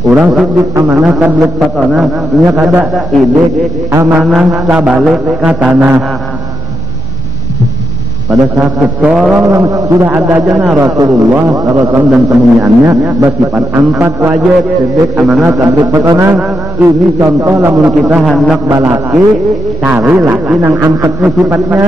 Urang sidik amanah tablik patona nya kada idik amanah sabalik katana. Pada saat tolong sudah ada aja Rasulullah SAW dan temuannya bersifat 4 wajib sidik amanah tablik patona. Ini contoh lamun kita hendak balaki cari laki nang 4 sifatnya.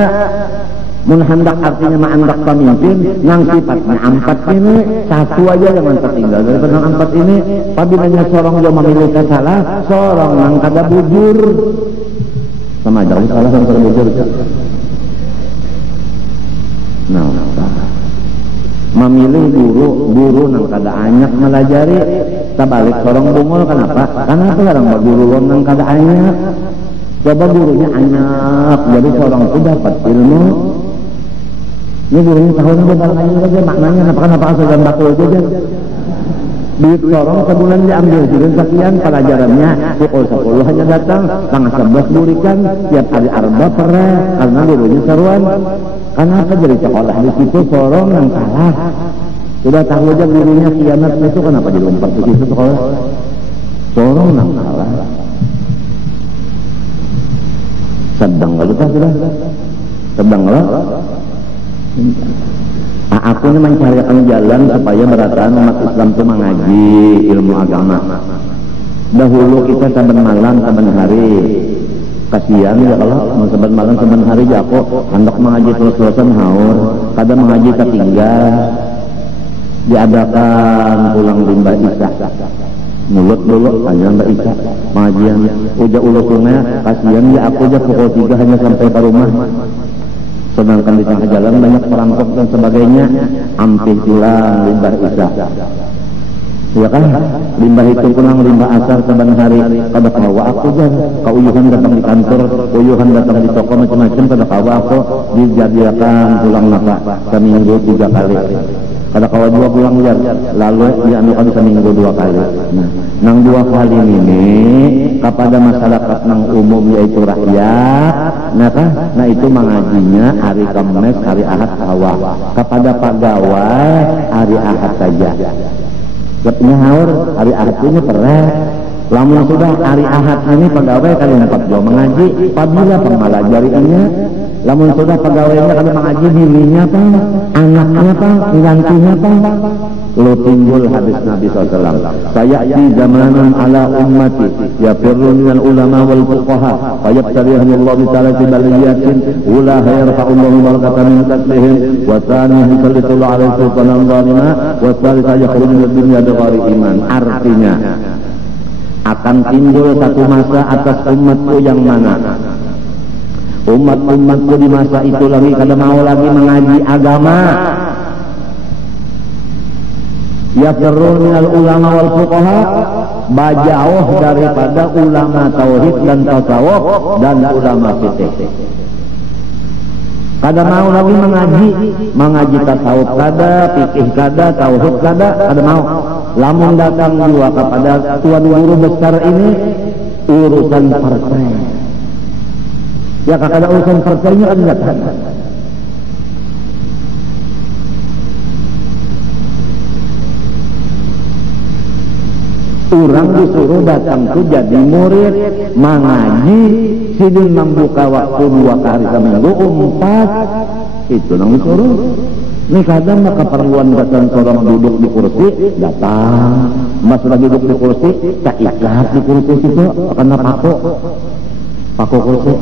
Mun hendak artinya mah hendak pemimpin yang sifatnya 4 ini satu aja jangan tertinggal daripada 4 ini. Apabila seorang dia memilih salah, seorang yang kada bujur sama aja salah yang terbujur. Nah, memilih guru nang kada anyak melajari tabalik seorang bungul. Kenapa? Karena seorang guru nang kada anyak. Coba gurunya anyak, jadi seorang itu dapat ilmu. Ini gurunya tahu nih barangnya aja maknanya apa asal dan bakul aja. Duit seorang sebulan diambil jadi sekian pelajarannya pukul 10 hanya datang tanggal 11 burikan tiap hari arba pernah karena gurunya seruan. Kenapa jadi sekolah di situ seorang yang salah? Sudah tahu aja gurunya khianat itu kenapa dilompat ke situ sekolah? Seorang yang salah. Sedang kalau kita sudah sedang lah. Aku ini mencarikan jalan supaya berataan umat Islam itu mengaji ilmu agama. Dahulu kita saban malam saban hari kasihan ya kalau mau saban malam saban hari ya aku hendak mengaji terus-terusan haur kadang mengaji ketinggal diadakan pulang limbah Isya mulut dulu aja Mbak Isya pengajian udah ulusnya kasihan ya aku aja pukul 3 hanya sampai ke rumah. Sedangkan di tengah jalan banyak perampok dan sebagainya, hampir pulang limbah Isya. Ya kan? Limbah itu pulang limbah asar saban hari. Kada kawa aku jan, kauyuhan datang di kantor, kauyuhan datang di toko macam-macam kada kawa aku dijadikan pulang napa seminggu 3 kali. Kada kawa 2 pulang jan, lalu dianukan seminggu 2 kali. Nah, nang 2 kali ini kepada masyarakat nang umum yaitu rakyat, nah itu mengajinya hari Kamis, hari Ahad hawa. Kepada pegawai hari Ahad saja. Lebihnya haur hari Ahad ini pernah. Lamun sudah hari Ahad ini pegawai kali 4 jam mengaji. Apabila pemalajariannya, lamun sudah pegawainya kali mengaji dirinya apa, anaknya apa, gantinya apa. Lo timbul hadis Nabi SAW. Saya di zamanan ala ummati ya firru minal ulama wal fuqaha fayabtarihan Allah ta'ala fi baliyatin ula yarfa'ullahu barakatan min taslihim wa thanihi sallallahu alaihi sultanan zalima wa thalithah yakhruju min dunya bighari iman. Artinya akan timbul satu masa atas umatku yang mana umat-umatku di masa itu lagi kada mau lagi mengaji agama. Ya firru minal ulama wal fuqaha, bajauh daripada ulama tauhid dan tasawuf dan ulama fikih. Kada mau lagi mengaji tasawuf kada, fikih kada, tauhid kada mau. Lamun datang juga kepada tuan guru besar ini urusan partai. Ya kada urusan partainya kan datang. Orang disuruh datang tuh jadi murid mengaji sidin membuka waktu 2 kali seminggu 4 itu nang disuruh. Ini kadang keperluan datang seorang duduk di kursi datang mas lagi duduk di kursi tak ikat di kursi situ karena paku kursi.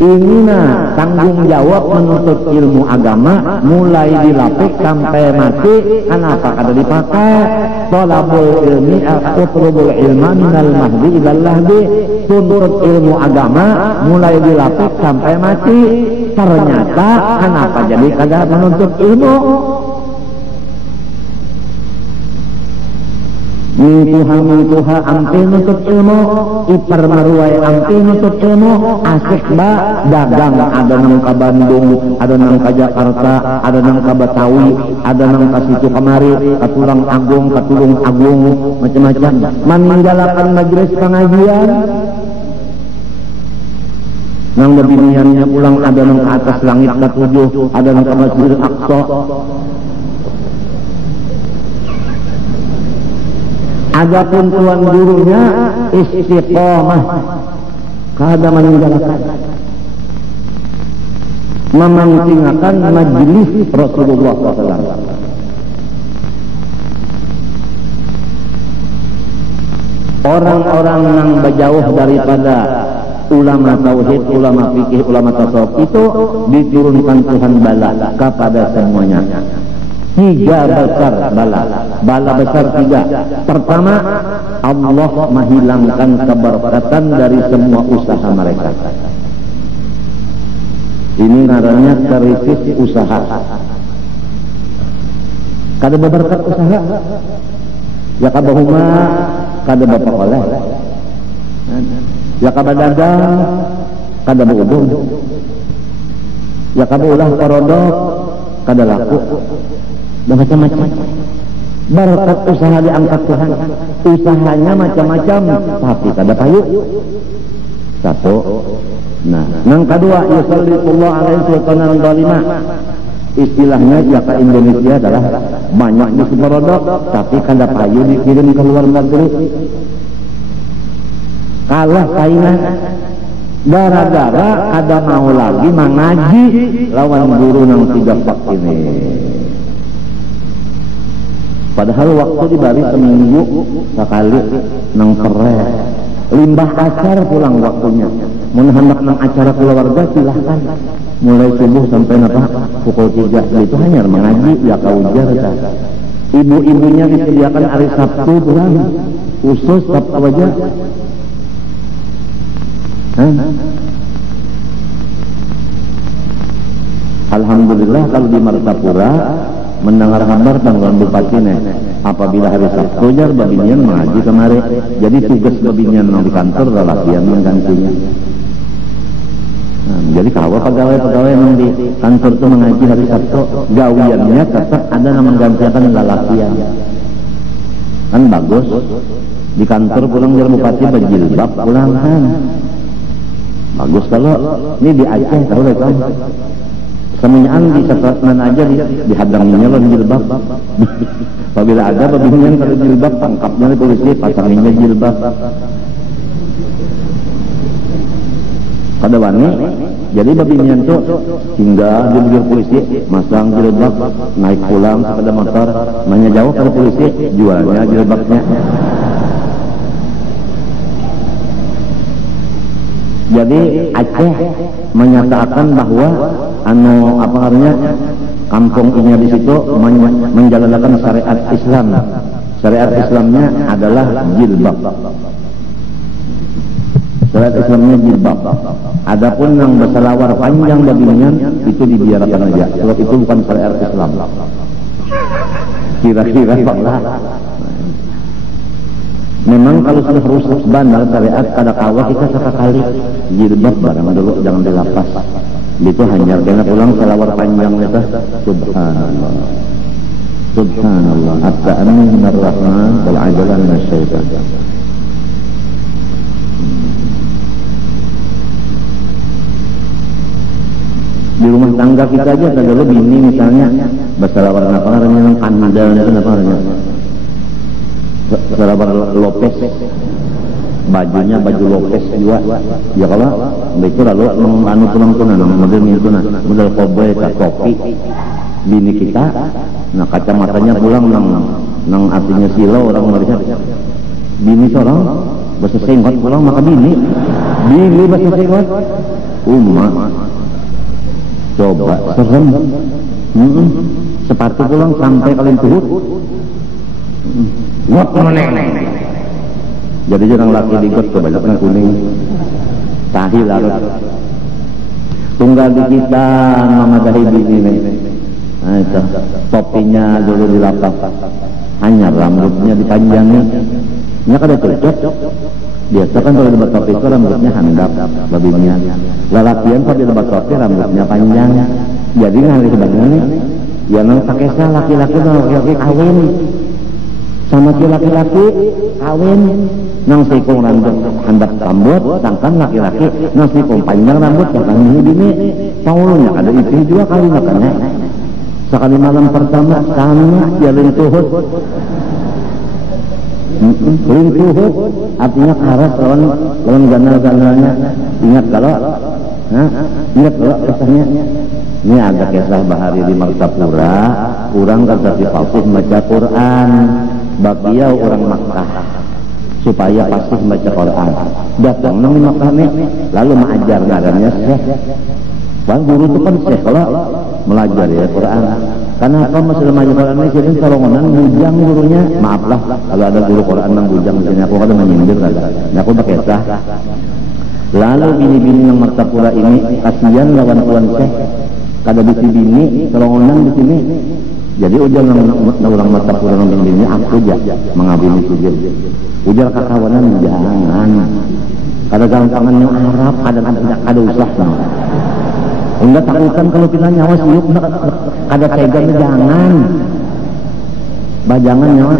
Ini tanggung jawab menuntut ilmu agama mulai dilapik sampai mati. Kenapa kada dipakai? Thalabul ilmi utlubul ilma minal mahdi ilal lahdi. Tuntut ilmu agama mulai dilapik sampai mati. Ternyata kenapa jadi kada menuntut ilmu? Mingkuha ampil nutut ilmu, ipar maruai ampil nutut ilmu, asik ba dagang ada nang ka Bandung, ada nang ka Jakarta, ada nang ka Betawi, ada nang ka situ kamari, ka Tulung Agung, macam-macam. Meninggalkan majelis pengajian. Nang bebiniannya pulang ada nang ke atas langit ke-7, ada nang ke Masjidil Aqsa. Adapun tuan gurunya istiqomah, kada meninggalkan, mementingkan majelis Rasulullah SAW. Orang-orang yang berjauh daripada ulama tauhid, ulama fikih, ulama tasawuf itu diturunkan Tuhan bala kepada semuanya. 3 besar bala. Bala besar 3. Pertama, Allah menghilangkan keberkatan dari semua usaha mereka. Ini namanya krisis usaha. Kada berberkat usaha, ya kabahuma kada bapak oleh, ya kaba dagang kada beudung, ya kaba ulah parodok kada laku, dan macam-macam. Berkat usaha diangkat Tuhan, usahanya macam-macam tapi kada payu. Satu. Nah, yang kedua, yusallitullah alaihi sultanan zalimah. Istilahnya ya ke Indonesia adalah banyak di Sumerodok tapi kada payu dikirim ke luar negeri, kalah saingan gara-gara kada mau lagi mengaji lawan guru nang 3 pak ini. Padahal waktu dibari seminggu sekali nang kere limbah acar pulang waktunya. Mun hendak nang acara keluarga silahkan, mulai subuh sampai pukul 3 itu hanya mengaji ya kaujar. Ibu-ibunya disediakan hari Sabtu pulang khusus Sabtu aja. Alhamdulillah kalau di Martapura mendengar kabar tanggal bupati apabila hari Sabtu jar babinyan mengaji kemari. Jadi tugas babinyan di kantor lalakian menggantinya. Jadi kalau pegawai-pegawai yang di kantor itu mengaji hari Sabtu, gawiannya tetap ada yang menggantikan lalakian. Kan bagus. Di kantor pulang dari bupati berjilbab pulang kan. Bagus kalau ini di Aceh tahu lah kan. Semuanya di Setratan aja dihadanginya loh jilbab. Apabila ada babinyan kalau jilbab tangkapnya di polisi pasanginnya jilbab. Pada wani, jadi babinyan tuh hingga di bibir polisi masang jilbab, naik pulang kepada motor, nanya jauh ke polisi, jualnya jilbabnya. Jadi Aceh menyatakan bahwa apa namanya kampung ini di situ menjalankan syariat Islam. Syariat Islamnya adalah jilbab. Syariat Islamnya jilbab. Adapun yang berselawar panjang babinyan itu dibiarkan aja. Sebab itu bukan syariat Islam. Kira-kira Allah. Memang kalau sudah rusak bandar syariat kada kawa kita sekali jilbab barang dulu jangan dilepas. Itu hanya kena pulang selawar panjang itu. Subhanallah. Subhanallah. At-ta'min minar rahman wal ajalan minasyaitan. Di rumah tangga kita aja ada dulu bini misalnya berselawar apa namanya pandal itu apa namanya? Selawar Lopez, bajunya baju Lopez juga. Ya kalau itu lalu anu tulang-tulang model itu model cowboy ke topi bini kita. Nah kacamatanya pulang nang artinya silau orang melihat bini seorang bahasa senggot pulang maka bini bahasa senggot coba serem. Sepatu pulang sampai kalian turut ngot meneng. Jadi jarang laki digot kebanyakan kuning tahi larut tunggal di kita mama dahi bini nih. Nah itu topinya dulu dilapak, hanya rambutnya dipanjangin. Ini kada cocok. Biasa kan kalau debat topi itu rambutnya handap babinya. Lalakian kalau debat topi rambutnya panjang. Jadi ngalih banget ya nang pakai laki-laki dan laki-laki kawin sama si laki-laki kawin nang sikung rambut handap rambut, sedangkan laki-laki nang sikung panjang rambut bahkan ini paulunya ada itu juga kali makanya sekali malam pertama sama jalin tuhut Rintuhut artinya karas lawan ganal-ganalnya. Ingat kalau kisahnya. Ini ada kisah Bahari di Martapura, orang kasih fasih baca Quran, bagiau orang Makkah supaya fasih baca Quran. Datang nang di Makkah nih, lalu mengajar ngarannya Syekh. Bang guru itu kan Syekh kalau belajar ya Quran. Karena apa masalah belajar Quran ini jadi kolongan bujang gurunya. Maaflah kalau ada guru Quran yang bujang di sini, aku kada menyindir kada. Aku pakai sah. Lalu bini-bini yang Martapura ini kasihan lawan tuan Syekh. Kada bisi bini, kolongan di sini. Jadi ujar orang Martapura yang bini aku aja mengabini sujud. Ujar kakawanan jangan. Kada gampangan yang Arab, kada usah. Enggak takutan kalau kita nyawa siuk, kada tegan jangan. Bajangan nyawa.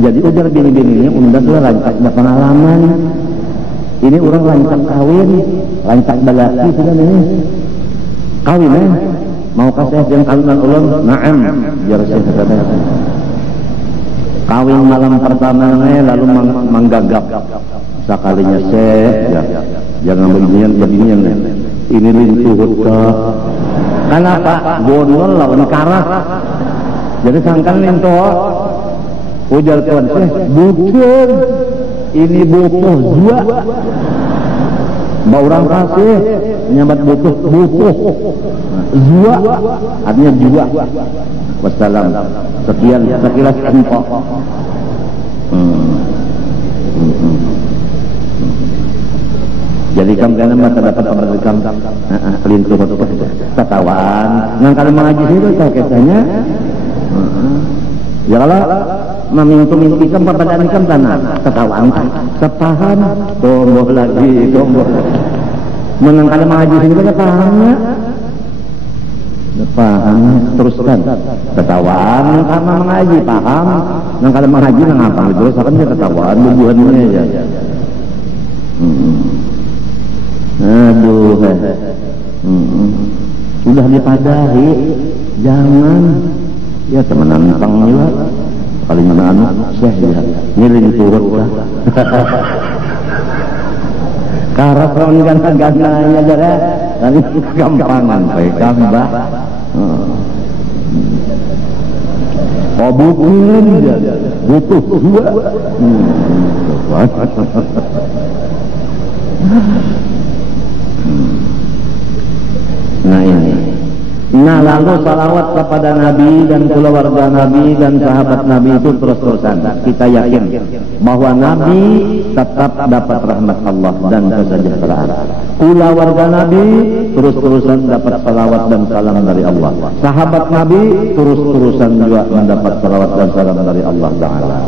Jadi ujar bini-bini ini undak lah lancak pengalaman. Ini orang lancak kawin, lancak balaki sudah ini. Kawin mau kasih yang kawinan ulun, na'am. Biar saya kata. Kawin malam pertama lalu menggagap. Sekalinya ya. Jangan beginian. Ini rintuhut ke. Kenapa? Bonol lawan karas. Jadi sangkan rintuhut. Ujar tuan Syekh, bukan. Ini butuh jua. Orang kasih nyambat butuh jua. Artinya jua. Wassalam. Sekian sekilas info. Jadi kamu mata dapat pemberikan lintuh tatawan. Nah kalau mengaji itu tahu kisahnya. Ya kalau memintu ikam perpadaan ikam tanah tatawan sepaham tomboh lagi. Menang kalau mengaji itu pahamnya. Paham teruskan tatawan karena mengaji paham. Nah kalau mengaji ngapa terus akan dia tatawan bubuhannya aja. Aduh, sudah dipadahi, jangan ya temenan panggila paling mana Syekh ya ngiling turut lah. Karat lawan ganteng-gantengnya dara, tadi gampangan baik tambah. Bukan butuh dua. Nah ini. Nah lalu salawat kepada Nabi dan keluarga Nabi dan sahabat Nabi itu terus-terusan. Kita yakin bahwa Nabi tetap dapat rahmat Allah dan kesejahteraan. Keluarga Nabi terus-terusan dapat salawat dan salam dari Allah. Sahabat Nabi terus-terusan juga mendapat salawat dan salam dari Allah Ta'ala.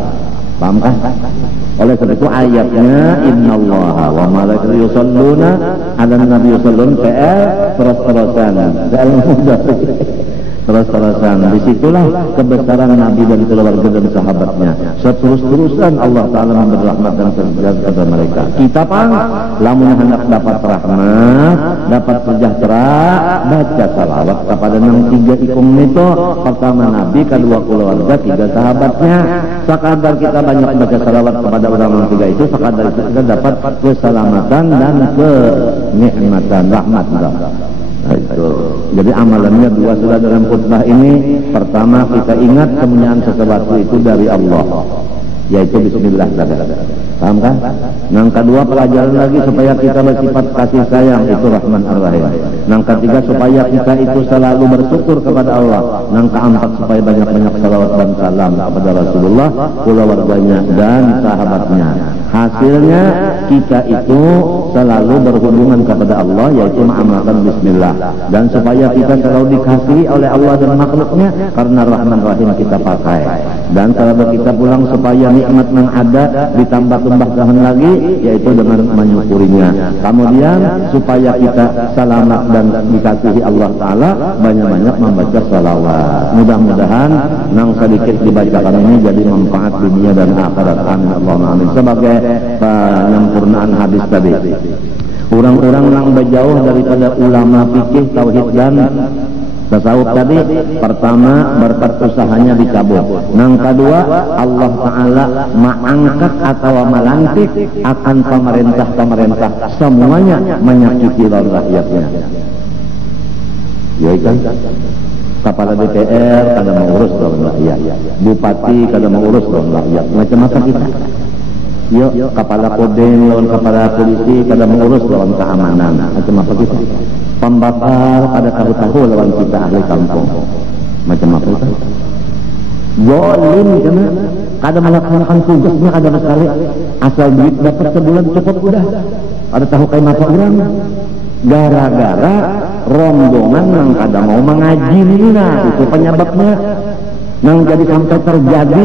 Paham kan? Oleh sebab itu ayatnya innallaha wa malaikatahu yusholluna 'alan nabi yushollun terus-terusan. Terus-terusan. Disitulah kebesaran Nabi dan keluarga dan sahabatnya. Terus-terusan Allah Ta'ala memberi rahmat dan sejahtera kepada mereka. Kita pang lamun hendak dapat rahmat, dapat sejahtera, baca salawat kepada yang tiga ikum itu. Pertama Nabi, kedua keluarga, tiga sahabatnya. Sekadar kita banyak baca salawat kepada orang yang tiga itu, sekadar kita dapat keselamatan dan kenikmatan rahmat. Itu. Jadi amalannya dua sudah dalam khutbah ini. Pertama kita ingat kemuliaan sesuatu itu dari Allah, yaitu Bismillah. Paham kan? Yang kedua pelajaran lagi supaya kita bersifat kasih sayang, itu Rahman Ar-Rahim. Yang ketiga supaya kita itu selalu bersyukur kepada Allah. Yang keempat supaya banyak-banyak salawat dan salam kepada Rasulullah, keluarganya dan sahabatnya. Hasilnya kita itu selalu berhubungan kepada Allah, yaitu mengamalkan Bismillah. Dan supaya kita selalu dikasihi oleh Allah dan makhluknya karena Rahman Rahim kita pakai. Dan kalau kita pulang supaya nikmat yang ada ditambah tambahkan lagi, yaitu dengan menyukurinya. Kemudian supaya kita selamat dan dikasihi Allah Ta'ala, banyak-banyak membaca salawat. Mudah-mudahan yang sedikit dibacakan ini jadi manfaat dunia dan akhirat. Amin Allahumma amin. Sebagai penyempurnaan hadis tadi, orang-orang yang berjauh daripada ulama fikih, tauhid dan Tasawuf tadi pertama berkat usahanya dicabut. Yang kedua Allah Ta'ala mengangkat atau melantik akan pemerintah-pemerintah semuanya menyakiti rakyatnya. Ya kan? Kepala DPR kada mengurus rakyat, bupati kada mengurus rakyat, macam-macam kita. Yuk, kepala Kodim lawan kepala polisi kada mengurus lawan keamanan, macam-macam kita. Pembakar kada tahu-tahu lawan kita ahli kampung, macam-macam kita. Zolim karena kada melaksanakan tugasnya kada sekali, asal duit dapat sebulan cukup udah. Ada tahu kayak apa orang? Gara-gara rombongan yang kada mau mengaji ini, nah itu penyebabnya. Yang jadi sampai terjadi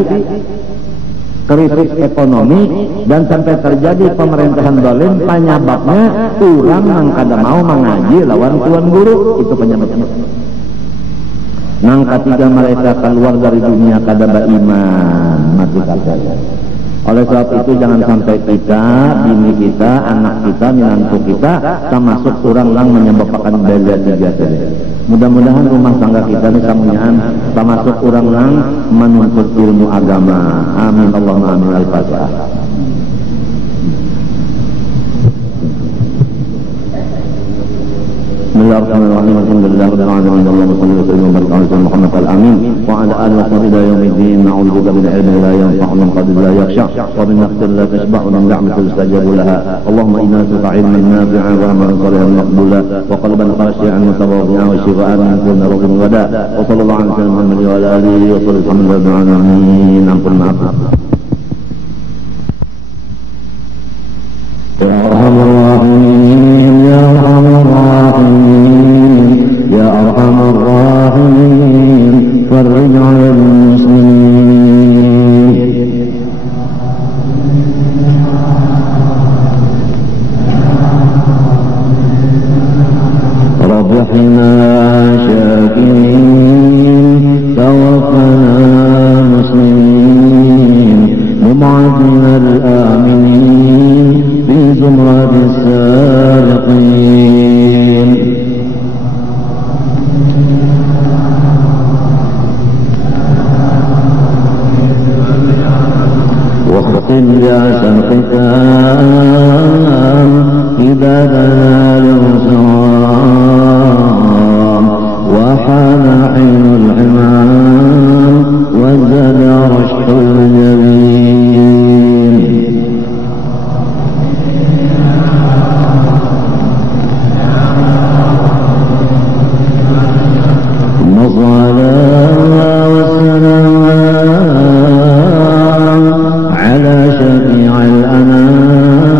krisis ekonomi dan sampai terjadi pemerintahan zalim, penyebabnya orang yang kada mau mengaji lawan tuan guru, itu penyebabnya. Yang ketiga mereka keluar dari dunia kada beriman, mati kafir. Oleh sebab itu jangan sampai kita, bini kita, anak kita, menantu kita termasuk orang yang menyebabkan bela tiga saja. Mudah-mudahan rumah tangga kita ini semuanya termasuk orang yang menuntut ilmu agama. Amin Allahumma amin. Al-Fatihah. Bismillahirrahmanirrahim. Alhamdulillahirabbil alamin. Allahumma shalli wa sallim wa barik ala sayyidina Muhammad al-amin wa ala alihi wa sahbihi ila yaumiddin. Na'udzubika min ilmin la yanfa'u min qalbin la yakhsha wa min nafsin la tashba'u min ni'matin tustajabu laha. Allahumma inna nas'aluka 'ilman nafi'an wa 'amalan salihan maqbula wa qalban khashi'an mutawaddi'an wa shifaa'an min kulli rawhin wa da'. Wa sallallahu ala sayyidina Muhammad wa ala alihi wa sahbihi rabbil alamin. Ampun maaf. Ya Arhamar Rahimin, ya Arhamar Rahimin, ya Arhamar Rahimin, farij 'alal muslimin. Rabbihna syakirin, tawaffana muslimin, mum'adina al-aminin fi zumrat as-saliqin. واختم بأس الختام إذا بنى الوسام وحان حين الحمام وزاد رشح الجبين. ثم الصلاة والسلام على شفيع الأنام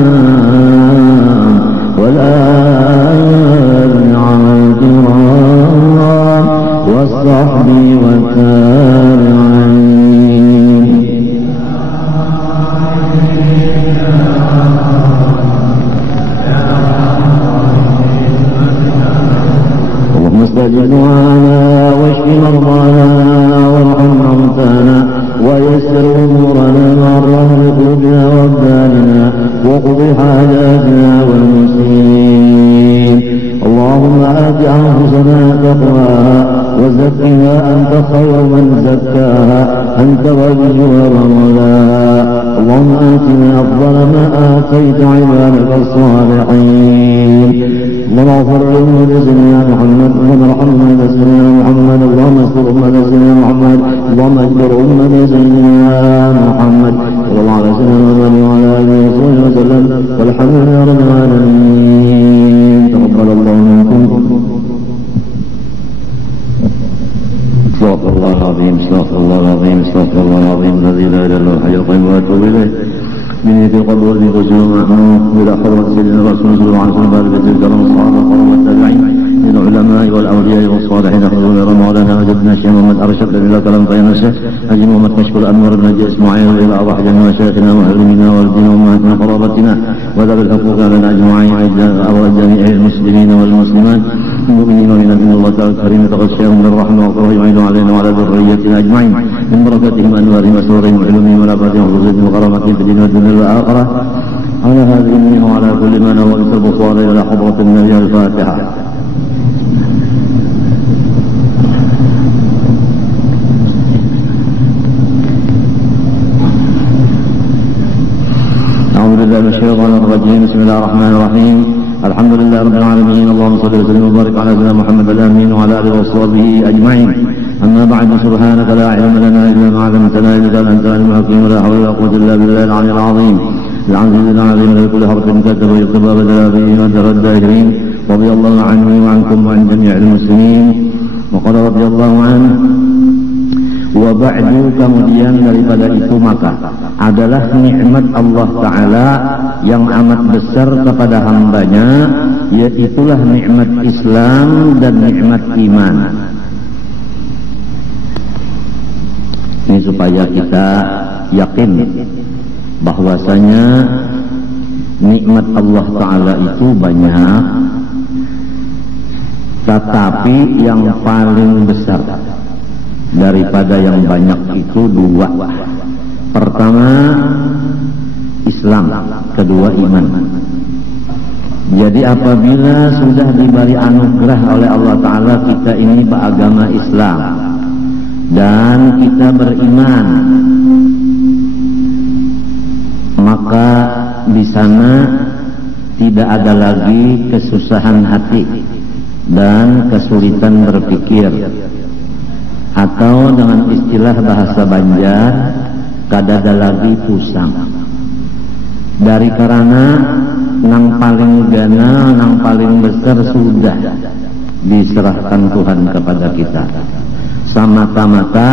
والآل على الكرام والصحب والتابعين. اللهم استجب دعانا واشف مرضانا وارحم موتانا ويسر امورنا وارحم قلوبنا وابداننا وقض حاجاتنا والمسلمين. اللهم آت أنفسنا تقواها وزكها أنت خير من زكاها أنت وليها ومولاها. اللهم آتنا أفضل ما آتيت عبادك الصالحين. اللهم اغفر لأمة سيدنا محمد، اللهم ارحم أمة سيدنا محمد، اللهم استر أمة سيدنا محمد، اللهم اجبر أمة سيدنا محمد صلى الله عليه وسلم وعلى آله وصحبه وسلم والحمد لله رب العالمين. تقبل الله منكم. استغفر الله العظيم، استغفر الله العظيم، استغفر الله العظيم الذي لا إله إلا هو الحي القيوم وأتوب إليه. من في القبر وفي غسل ومحمود إلى حضرة سيدنا الرسول صلى الله عليه وسلم وآل بيته الكرام الصحابة والتابعين من العلماء والأولياء والصالحين حضروا إلى مولانا وجدنا الشيخ محمد أرشد إلى كلام طيب الشيخ حجي محمد كشف الأنوار بن نجي إسماعيل إلى أرواح جميع مشايخنا وعلمنا والدين وأمهاتنا وقرابتنا وذوي الحقوق علينا أجمعين وجميع المسلمين والمسلمات المؤمنين والمؤمنات من الله تعالى الكريم تغشاهم بالرحمة والقرب يعين علينا وعلى ذريتنا أجمعين من بركاتهم وأنوارهم وسرورهم وعلومهم ونفاتهم وخصوصهم وكرامتهم في الدين والدنيا والآخرة. على هذه النية وعلى كل ما نوى بسر البصار إلى حضرة النبي. الفاتحة. من الشيطان الرجيم. بسم الله الرحمن الرحيم. الحمد لله رب العالمين. اللهم صل وسلم وبارك على سيدنا محمد الأمين وعلى آله وصحبه أجمعين. أما بعد، سبحانك لا علم لنا إلا ما علمتنا إنك أنت العليم الحكيم. ولا حول ولا قوة إلا بالله العلي العظيم العزيز العظيم لكل حرف كتب ويكتب بدل به وجر الداهرين. رضي الله عني وعنكم وعن جميع المسلمين. وقال رضي الله عنه. Wa ba'du, kemudian daripada itu maka adalah nikmat Allah Ta'ala yang amat besar kepada hambanya, yaitulah nikmat Islam dan nikmat iman. Ini supaya kita yakin bahwasanya nikmat Allah Ta'ala itu banyak, tetapi yang paling besar daripada yang banyak itu dua. Pertama Islam, kedua iman. Jadi apabila sudah diberi anugerah oleh Allah Ta'ala kita ini beragama Islam dan kita beriman, maka di sana tidak ada lagi kesusahan hati dan kesulitan berpikir, atau dengan istilah bahasa Banjar, kadada lagi pusang. Dari karena nang paling gana, nang paling besar sudah diserahkan Tuhan kepada kita. Semata-mata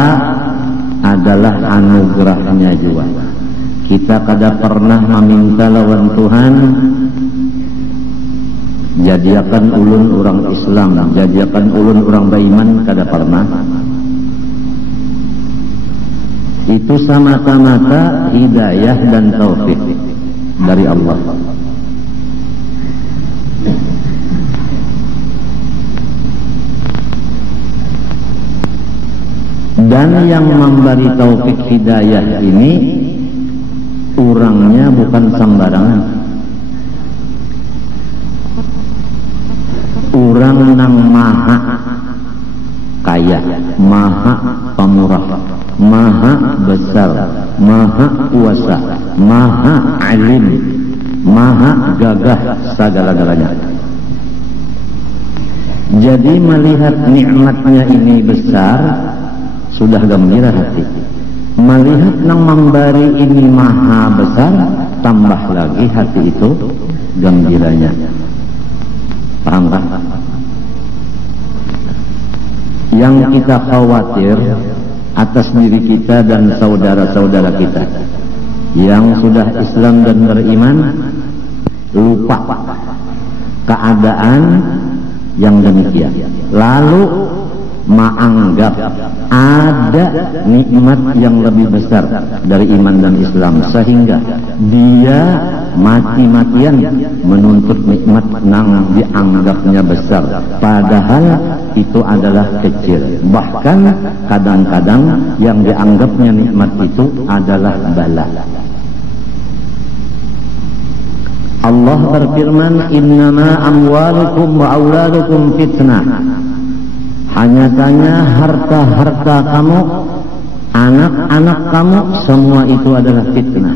adalah anugerahnya juga. Kita kada pernah meminta lawan Tuhan, jadiakan ulun orang Islam, jadiakan ulun orang beriman, kada pernah. Itu semata-mata hidayah dan taufik dari Allah. Dan yang memberi taufik hidayah ini orangnya bukan sembarangan. Orang nang maha kaya, maha pemurah, maha besar, maha kuasa, maha alim, maha gagah segala-galanya. Jadi melihat nikmatnya ini besar, sudah gembira hati. Melihat nang memberi ini maha besar, tambah lagi hati itu gembiranya. Paham kan? Yang kita khawatir atas diri kita dan saudara-saudara kita yang sudah Islam dan beriman, lupa keadaan yang demikian, lalu menganggap ada nikmat yang lebih besar dari iman dan Islam, sehingga dia mati-matian menuntut nikmat nang dianggapnya besar, padahal itu adalah kecil. Bahkan kadang-kadang yang dianggapnya nikmat itu adalah bala. Allah berfirman, innama amwalukum wa auladukum fitnah. Hanya saja harta-harta kamu, anak-anak kamu, semua itu adalah fitnah.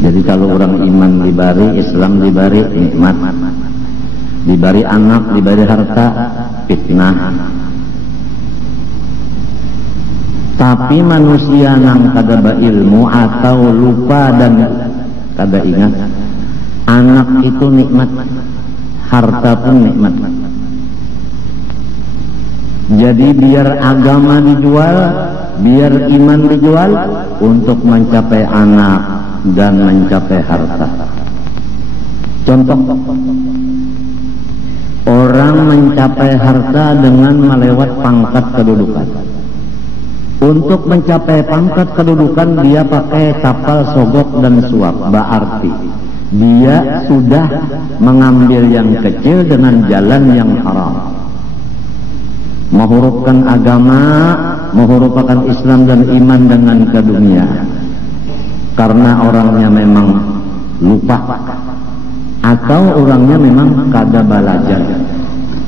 Jadi kalau orang iman diberi, Islam diberi nikmat, diberi anak, diberi harta, fitnah. Tapi manusia nang kada berilmu atau lupa dan kada ingat, anak itu nikmat, harta pun nikmat. Jadi biar agama dijual, biar iman dijual untuk mencapai anak dan mencapai harta. Contoh, orang mencapai harta dengan melewat pangkat kedudukan. Untuk mencapai pangkat kedudukan dia pakai tapal, sogok dan suap. Berarti dia sudah mengambil yang kecil dengan jalan yang haram, menghurufkan agama, menghurufkan Islam dan iman dengan ke dunia. Karena orangnya memang lupa atau orangnya memang kada balajar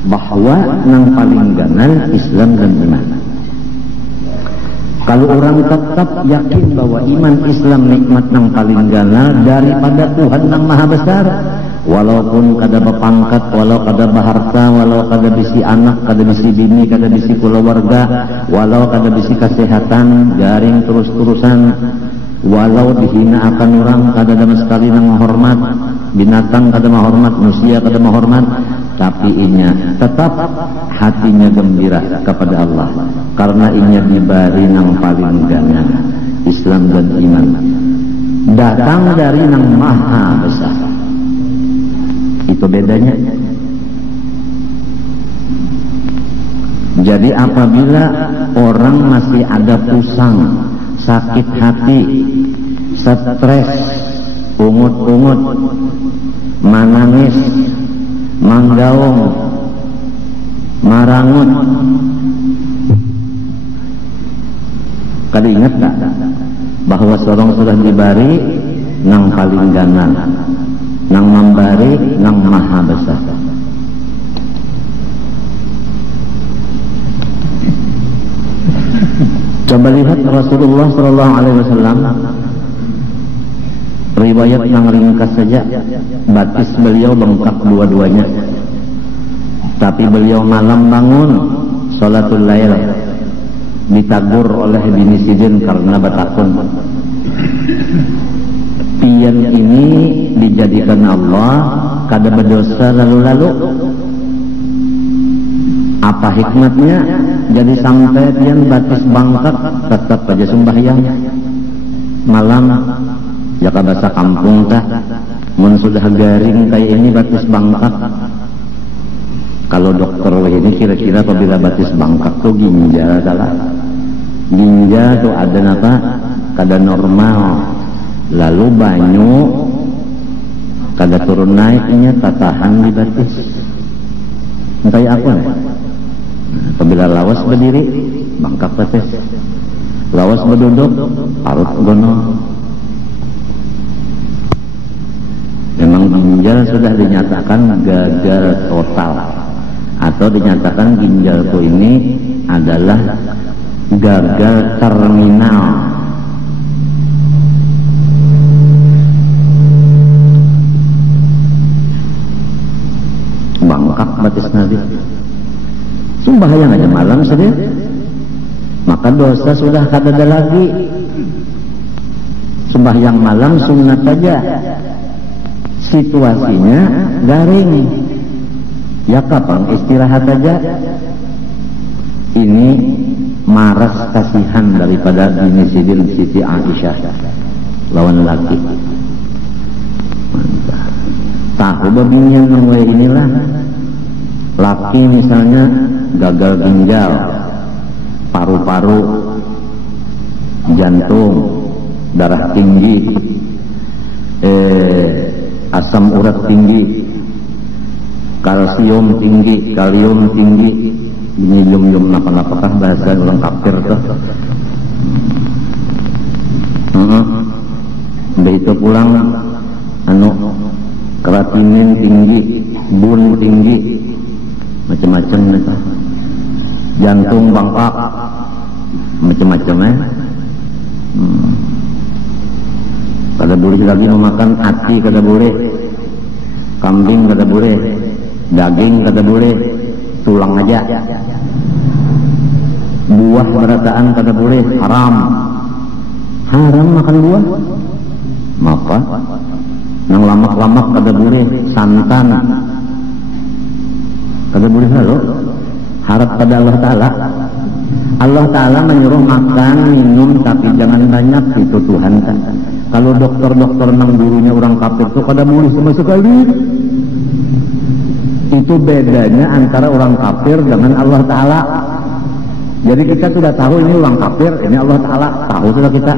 bahwa nang paling ganal Islam dan iman. Kalau orang tetap yakin bahwa iman Islam nikmat nang paling ganal daripada Tuhan nang maha besar, walaupun kada berpangkat, walau kada berharta, walau kada bisi anak, kada bisi bini, kada bisi keluarga, walau kada bisi kesehatan, garing terus-terusan, walau dihina akan orang, kada ada sekali nang menghormat, binatang kada menghormat, manusia kada menghormat, tapi inya tetap hatinya gembira kepada Allah karena inya dibari nang paling ganal Islam dan iman, datang dari nang maha besar. Itu bedanya. Jadi apabila orang masih ada pusang, sakit hati, stres, ungut-ungut, manangis, manggaung, marangut, kada ingat tak bahwa seorang sudah dibari nang paling ganal, nang memberi nang maha besar. Coba lihat Rasulullah SAW, riwayat yang ringkas saja, batis beliau lengkap dua-duanya, tapi beliau malam bangun sholatul lail, ditagur oleh bini Sidin karena batakun. Pian ini dijadikan Allah kada berdosa lalu-lalu. Apa hikmatnya? Jadi sampai pian batis bangkat tetap aja sembahyang malam. Ya kada bahasa kampung tah, mun sudah garing kayak ini batis bangkat. Kalau dokter ini kira-kira apabila batis bangkat tuh ginjal salah. Ginjal tuh ada apa? Kada normal. Lalu banyu kada turun naiknya tatahan di batis. Entah apa nih? Apabila lawas berdiri bangkak batis, lawas berduduk parut gono. Memang ginjal sudah dinyatakan gagal total, atau dinyatakan ginjalku ini adalah gagal terminal. Bangkak batis nabi. Sembahyang aja malam saja, maka dosa sudah kada ada lagi. Sembahyang malam sunat saja, situasinya garing, ya kapan istirahat aja. Ini maras kasihan daripada bini Sidin Siti Aisyah lawan laki. Mantap. Tahu babinya nang inilah laki misalnya gagal ginjal, paru-paru, jantung, darah tinggi, asam urat tinggi, kalsium tinggi, kalium tinggi, ini yum-yum apa-apakah bahasa orang kafir tuh. Itu pulang kreatinin tinggi, bun tinggi, macam-macam itu. Jantung bangkak, macam-macam Kada boleh lagi memakan hati, kada boleh, kambing kada boleh, daging kada boleh, tulang aja. Buah berataan kada boleh, haram. Haram makan buah. Maka nang lamak-lamak kada boleh, santan kada boleh lalu. Harap pada Allah Ta'ala. Allah Ta'ala menyuruh makan, minum, tapi jangan banyak. Itu Tuhan kan. Kalau dokter-dokter nang gurunya orang kafir itu kada boleh sama sekali. Itu bedanya antara orang kafir dengan Allah Ta'ala. Jadi kita sudah tahu ini orang kafir, ini Allah Ta'ala. Tahu sudah kita.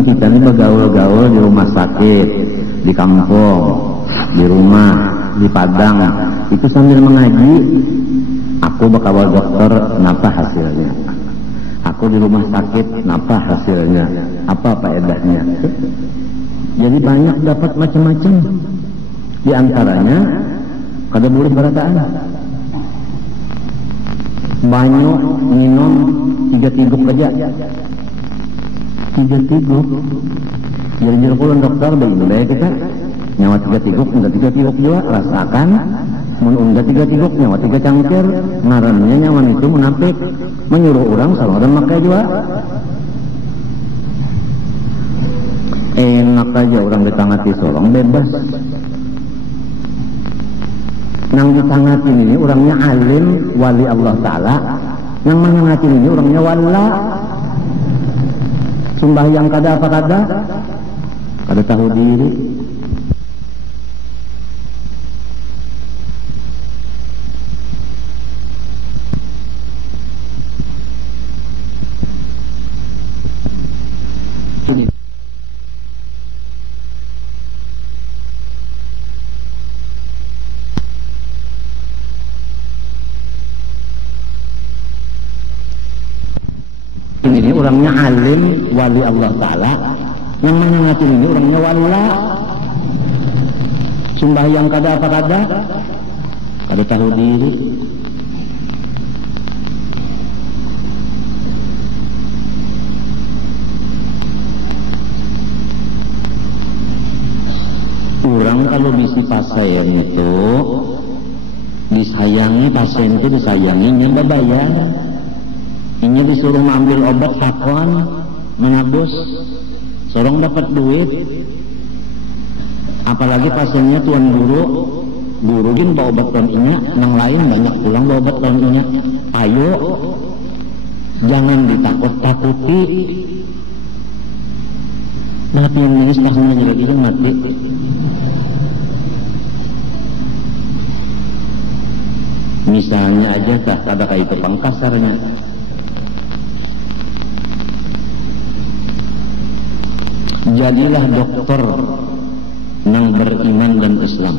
Kita ini bergaul-gaul di rumah sakit, di kampung, di rumah, di padang, itu sambil mengaji, Aku bakal dokter, napa hasilnya? Aku di rumah sakit, napa hasilnya? Apa faedahnya? Jadi banyak dapat macam-macam. Di antaranya kada boleh berataan. Banyak minum 3 tiguk aja. 3 tiguk. Jadi kulon dokter baik kita nyawa 3 tiguk, enggak 3 tiguk juga rasakan. Mun enggak 3 tiguk nyawa 3 cangkir, ngarannya nyawa itu munafik, menyuruh orang salah dan makai juga. Enak aja orang ditangati sorong bebas. Nang ditangatin ini orangnya alim wali Allah Ta'ala, yang menangatin ini orangnya wala sembahyang kada apa kada tahu diri. Ini orangnya alim wali Allah Ta'ala, yang menangatin ini orangnya wala sembahyang kada apa kada tahu diri. Orang kalau bisi pasien itu disayangi, pasien itu disayangi, nggak bayar. Ini disuruh mengambil obat hakon, menabus, sorong dapat duit. Apalagi pasiennya tuan guru gin bawa obat tuan inya, yang lain banyak pulang bawa obat tuan inya. Ayo, jangan ditakut-takuti. Mati yang ini setelah jadi itu mati. Misalnya aja tak ada kayak tepang kasarnya. Jadilah dokter yang beriman dan Islam.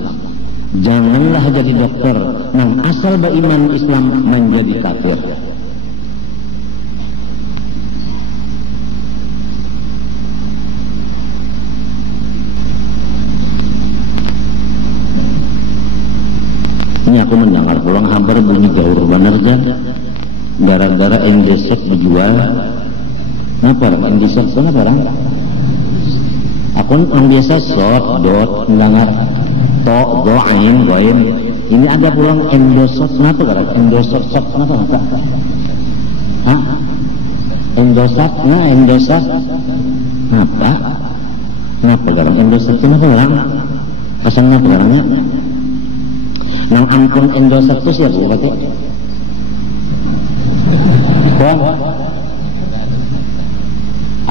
Janganlah jadi dokter yang asal beriman Islam menjadi kafir. Ini aku mendengar pulang kabar bunyi gaur bener aja. Gara-gara Endesek dijual. Kenapa orang Endesek? Kenapa orang? Aku yang biasa short, dot, mendengar to, goain. Ini ada pulang endosot, kenapa kan? Endosot, kenapa? Hah? Endosat, kenapa? Kenapa kan? Endosat, kenapa orang? Pasangnya orangnya? Nang ampun endosat itu siapa berarti? Kok?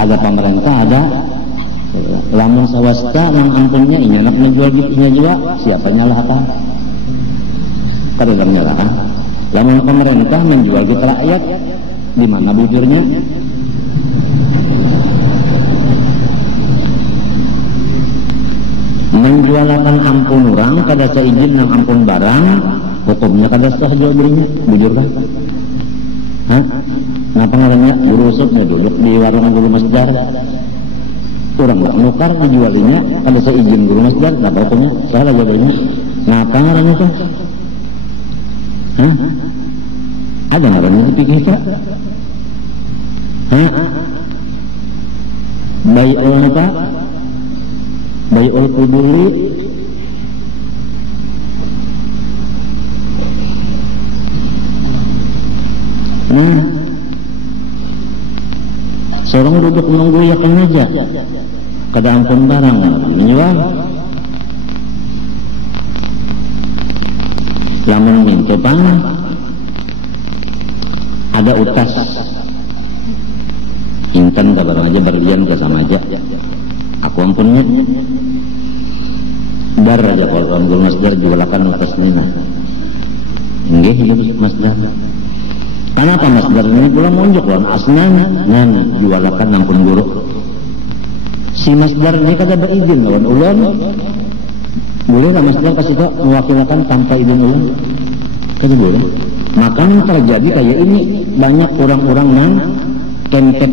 Ada pemerintah, ada lamun swasta nang ampunnya ini anak menjual gitunya juga siapa nyalah apa? Kada dalam nyalah kan? Lamun pemerintah menjual gitu rakyat di mana bujurnya? Menjualkan ampun orang kada seizin nang ampun barang hukumnya kada sah jual belinya bujur kan? Hah? Ngapa ngarannya guru usupnya duduk di warung guru masjid? Orang nggak nukar dijualinya ada seizin guru masjid, nggak hukumnya salah jadinya. Ngapa ngarannya tuh? Hah? Ada ngarannya di pikir kita? Hah? Bai'ul apa? Bai'ul kuduli. Seorang duduk menunggu yakin aja. Kada ampun barang menjual. Lamun minta bang ada utas intan kabar aja berlian ke sama aja aku ampunnya dar aja kalau ambil masdar jualakan utas nina enggak hidup masdar. Kenapa masdar ini pula munjuk lawan asnanya nan jualakan ampun guru. Si masdar ini kada berizin lawan ulan. Boleh lah masdar kasih kok mewakilkan tanpa izin ulan? Kada boleh. Maka yang terjadi kayak ini, banyak orang-orang yang kempet.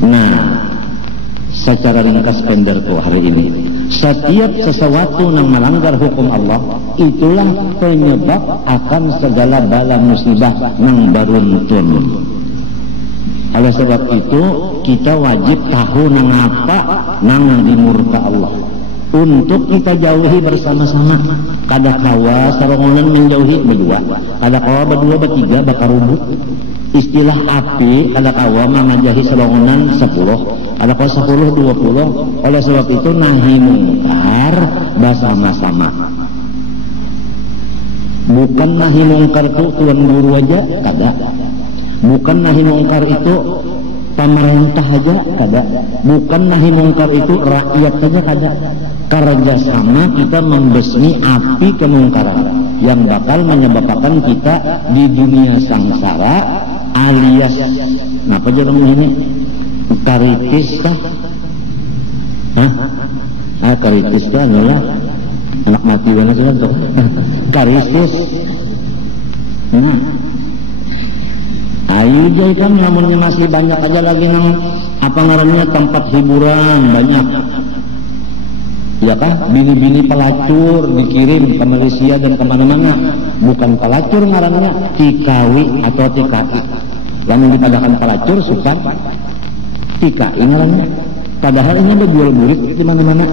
Nah, secara ringkas penderku hari ini, setiap sesuatu yang melanggar hukum Allah, itulah penyebab akan segala bala musibah yang beruntun. Oleh sebab itu, kita wajib tahu nang apa nang dimurka Allah, untuk kita jauhi bersama-sama. Kada kawa sarongonan menjauhi berdua, kada kawa berdua bertiga bakar rubut. Istilah api kada kawa mengajahi sarongonan 10, kada kawa 10 20. Oleh sebab itu nahi mungkar bersama-sama. Bukan nahi mungkar itu tuan guru aja, kada. Bukan nahi mungkar itu pemerintah aja, kada. Bukan nahi mungkar itu rakyat saja, kada. Kerjasama kita membasmi api kemungkaran yang bakal menyebabkan kita di dunia sangsara, alias apa aja namanya, karitis kah? Karitis kah adalah anak mati banget tuh. Karitis. Ayo jai kan, namunnya masih banyak aja lagi nang apa ngarannya tempat hiburan banyak. Ya kah? Bini-bini pelacur dikirim ke Malaysia dan kemana-mana. Bukan pelacur ngarannya, tikawi atau tikai. Yang dikatakan pelacur suka tikai ngarannya. Padahal ini ada jual burit di mana-mana.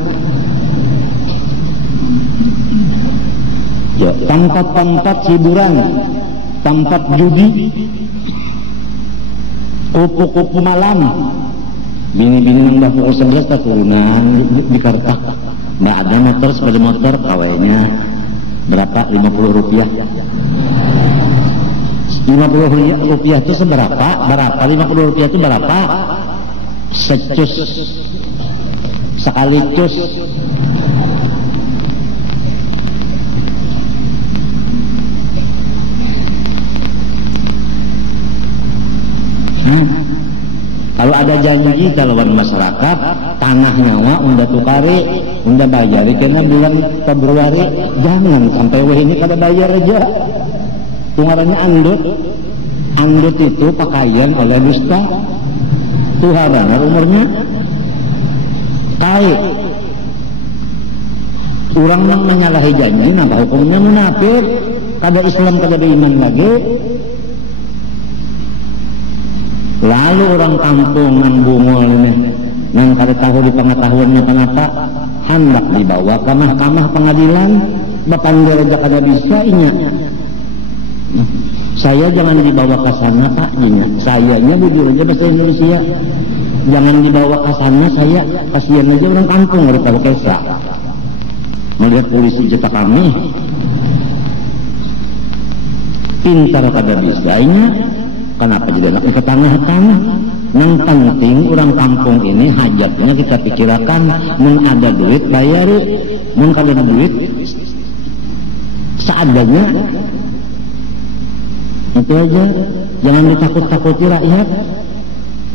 Ya, tempat-tempat hiburan, tempat judi, kupu-kupu malam. Bini-bini yang dah pukul 11 tak turunan di Kartak. Nggak ada motor, sepeda motor, kawainya berapa? 50 rupiah. 50 rupiah itu seberapa? Berapa? 50 rupiah itu berapa? Secus. Sekali cus. Kalau ada janji kalawan masyarakat, tanah nyawa unda tukari, unda bayar kena bulan Februari, jangan sampai weh ini kada bayar aja. Tungarannya andut. Andut itu pakaian oleh dusta. Tuharan umurnya kai. Orang yang menyalahi janji, maka hukumnya munafik. Kada Islam, kada iman lagi. Lalu orang kampung nang bungol ini, nang kada tahu di pengetahuannya kenapa, hendak dibawa ke mahkamah pengadilan, bapanggil aja kada bisa inya. Saya jangan dibawa ke sana Pak, inya. Sayanya bujur aja bahasa Indonesia. Jangan dibawa ke sana, saya kasihan aja orang kampung harus tahu kesa. Melihat polisi cetak kami, pintar kada bisa inya. Kenapa juga nak ke tanah-tanah? Yang penting orang kampung ini hajatnya kita pikirkan. Mun ada duit bayari, mun kada ada duit seadanya. Itu aja. Jangan ditakut-takuti rakyat.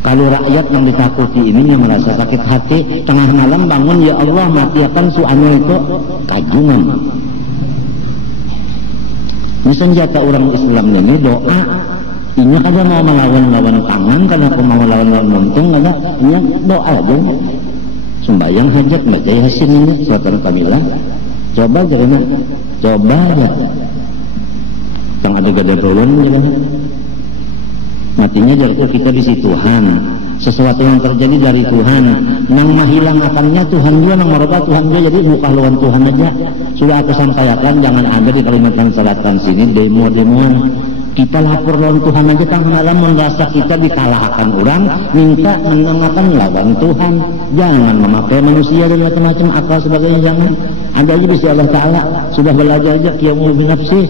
Kalau rakyat yang ditakuti ini yang merasa sakit hati, tengah malam bangun, ya Allah matiakan suanu itu, kajungan. Ini senjata orang Islam ini doa. Ini kada mau melawan-lawan tangan, kada mau melawan-lawan muntung, kada ini doa aja. Sembayang hajat baca Yasin ini surat Al-Kamilah. Coba jarina, coba aja. Yang ada gede turun jarina. Matinya jatuh kita di situ Tuhan. Sesuatu yang terjadi dari Tuhan. Yang menghilang akannya Tuhan dia, yang merubah Tuhan dia. Jadi bukan lawan Tuhan aja. Sudah aku sampaikan, jangan ada di Kalimantan Selatan sini demo-demoan. Kita lapor lawan Tuhan aja, tang malam merasa kita dikalahkan orang, minta mendengarkan lawan Tuhan. Jangan memakai manusia dan macam-macam akal sebagainya, jangan. Ada aja bisa Allah Ta'ala sudah belajar aja qiyamu binafsi.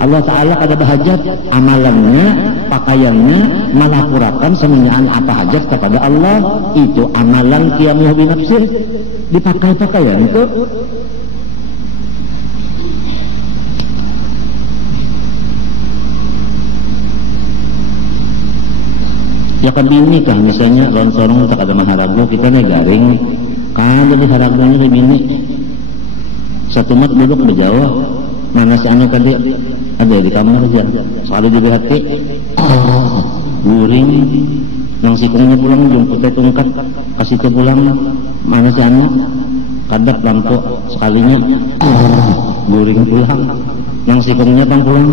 Allah Ta'ala ada bahajat amalannya, pakaiannya melapurakan semuanya apa hajat kepada Allah. Itu amalan qiyamu binafsi, dipakai pakaian itu. Ya kan bini kah misalnya lawan sorong tak ada maharagu, kita nih garing kan jadi haragunya di bini satu mat duduk berjauh mana si anu tadi ada di kamar aja selalu diberhati guring nang sikungnya pulang jemput ke tungkat kasih ke pulang mana si anu kadap lampu sekalinya guring pulang nang sikungnya tang pulang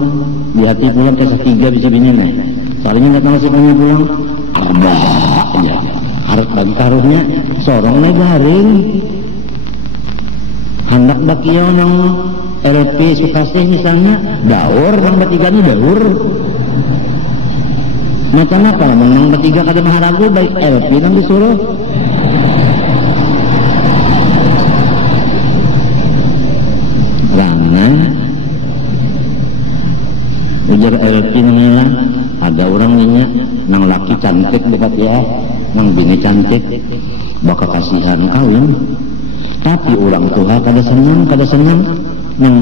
di hati pulang ke setiga bisa bini nih sekalinya datang sikungnya pulang arba aja harus bagi taruhnya sorongnya garing hendak bakiau nang LP Sukasih misalnya daur nang bertiganya daur macam apa nang bertiga kada maharagu baik LP nang disuruh karena ujar LP nang hilang ada orang nanya nang laki cantik dekat ya nang bini cantik bakal kasihan kawin tapi orang tua kada senang nang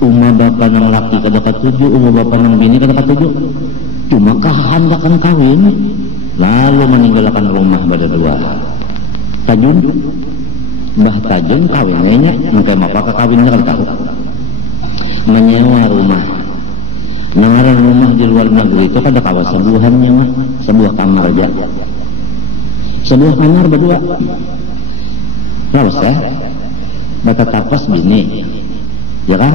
umah bapak nang laki kada katuju umah bapak nang bini kada katuju cuma kehendakan kawin lalu meninggalkan rumah berdua tajun Mbah Tajun kawinnya mungkin bapak kawinnya kan tahu menyewa rumah di luar negeri itu kada kawas sebuahannya mah sebuah kamar aja sebuah kamar berdua lalu bata tapas bini ya kan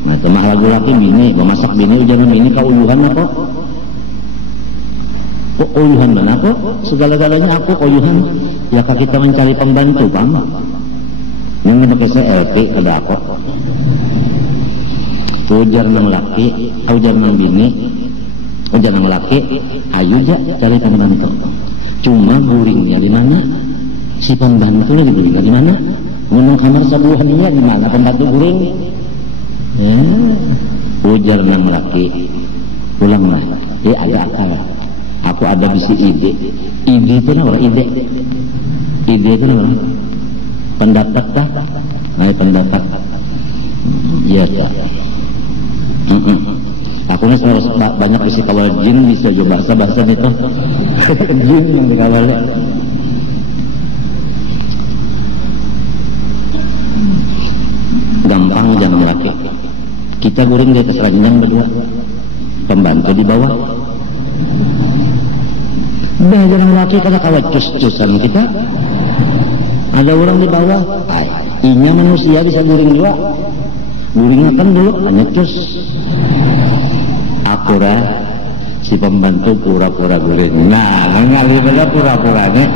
nah itu mah lagu laki bini memasak bini ujian bini kauyuhan apa kok uyuhan mana kok segala-galanya aku uyuhan ya kak kita mencari pembantu bang yang pakai CLP kada aku ujar nang laki ujar nang bini ujar nang laki ayo aja cari pembantu cuma guringnya di mana si pembantu di guringnya di mana ngomong kamar sebuahannya di mana pembantu guring ya ujar nang laki pulang lah ada akal aku ada bisi ide itu apa ide itu apa pendapat dah pendapat iya tak aku nih banyak isi kawal jin bisa juga bahasa itu jin yang dikawal gampang jangan laki kita guring di atas ranjang berdua pembantu di bawah jangan laki kada kawat cus-cusan kita ada orang di bawah inya manusia bisa guring juga guringnya kan dulu hanya cus akura si pembantu pura-pura guring nah ngali bela pura-puranya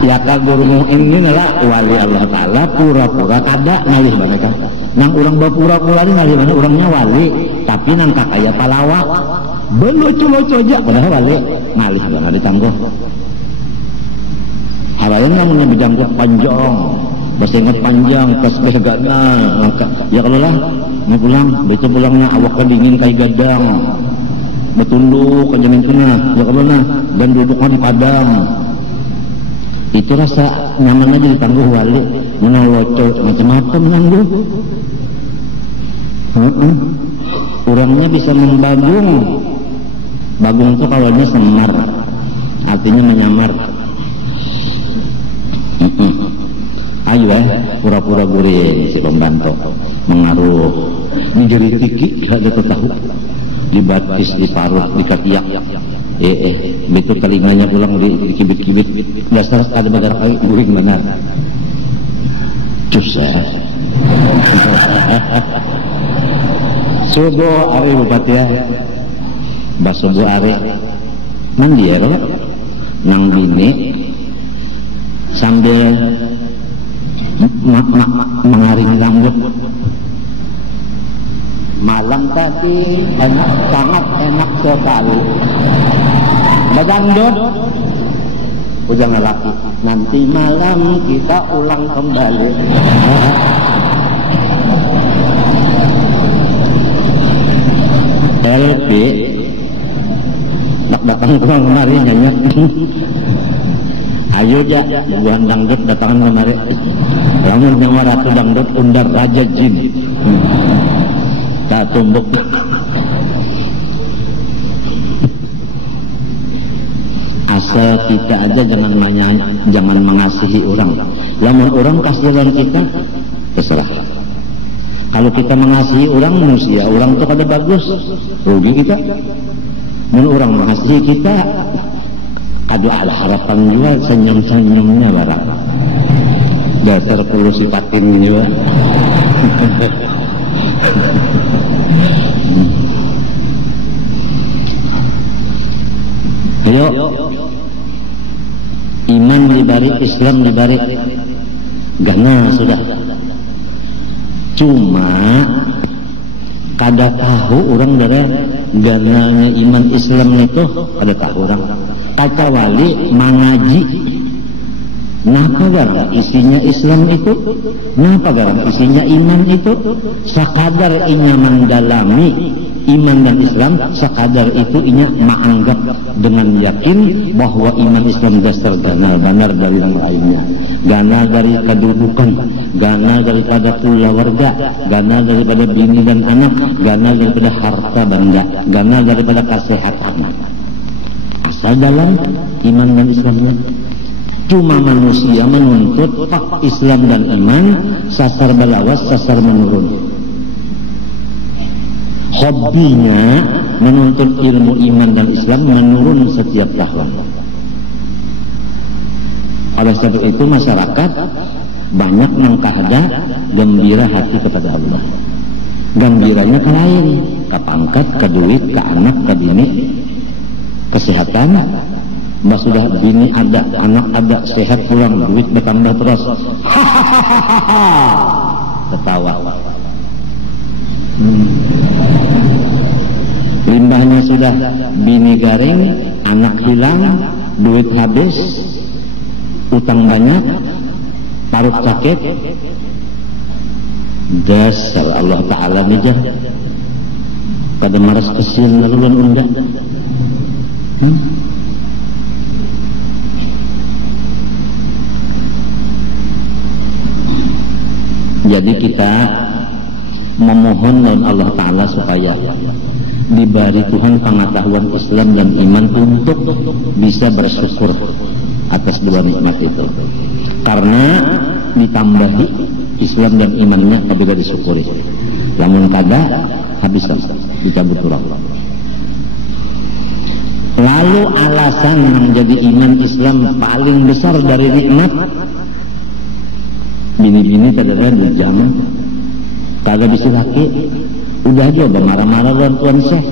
ya kak guru ini adalah wali Allah Ta'ala pura-pura kada ngalih mereka nang orang berpura-pura ini ngalih mana orangnya wali tapi nang kakaya palawak belucu-lucu aja padahal wali ngalih mana ditangguh halayan namanya berjangkut panjang bersengat panjang tasbih gana ya kalau lah mau pulang betul pulangnya awak kedingin kayak gadang betunduk ke jamin kena ya kalau lah dan duduknya di padang itu rasa nyaman aja ditangguh wali menoloco macam-macam menangguh orangnya bisa membagung bagung itu kalaunya semar artinya menyamar ayo pura-pura guring si pembantu mengaruh menjadi tiki ada tahu dibatis diparut dikatiak betul telinganya pulang dikibit-kibit dasar ada bagar kayu guring benar cus subuh hari bupati ya basubuh hari mandi ya kalau nang bini sambil mengaring rambut malam tadi sangat enak sekali bagandot ujang laki nanti malam kita ulang kembali LP datang kemari nyanyi ayo ya buan dangdut datangan kemari lamun nyawa ratu dangdut undar raja jin tak tumbuk asal kita aja jangan mengasihi orang lamun orang kasihan kita terserah Kalau kita mengasihi orang manusia, orang itu kada bagus, rugi kita. Mun orang mengasihi kita, ada harapan juga senyum-senyumnya barang. Dasar perlu sifatin juga. Ayo, iman dibalik, Islam dibalik, gana sudah. Cuma kada tahu orang dari gananya iman Islam itu kada tahu orang. Kecuali mengaji. Napa garang isinya Islam itu? Napa garang isinya iman itu? Sekadar inya mendalami iman dan Islam, sekadar itu inya menganggap dengan yakin bahwa iman Islam dasar benar dari yang lainnya. Gana dari kedudukan, gana daripada keluarga, gana daripada bini dan anak, gana daripada harta benda, gana daripada kesehatan. Asal dalam iman dan Islamnya. Cuma manusia menuntut Islam dan iman, sasar belawas, sasar menurun. Hobinya menuntut ilmu iman dan Islam menurun setiap tahun. Oleh sebab itu masyarakat banyak mengkahda gembira hati kepada Allah. Gembiranya ke lain, ke pangkat, ke duit, ke anak, ke bini, kesehatan. Mbak sudah bini ada, anak ada, sehat pulang, duit bertambah terus. Ketawa. Limbahnya sudah bini garing, anak hilang, duit habis, utang banyak, parut sakit. Dasar Allah Ta'ala bijak. Kada maras kesin lalu unda. Jadi kita memohon dan Allah Ta'ala supaya diberi Tuhan pengetahuan Islam dan iman untuk bisa bersyukur atas dua nikmat itu. Karena ditambahi Islam dan imannya apabila disyukuri. Namun kada habiskan dicabut turun. Lalu alasan menjadi iman Islam paling besar dari nikmat, bini-bini kadang-kadang bujang, kagak bisa laki, udah aja marah-marah lawan Tuan Syekh.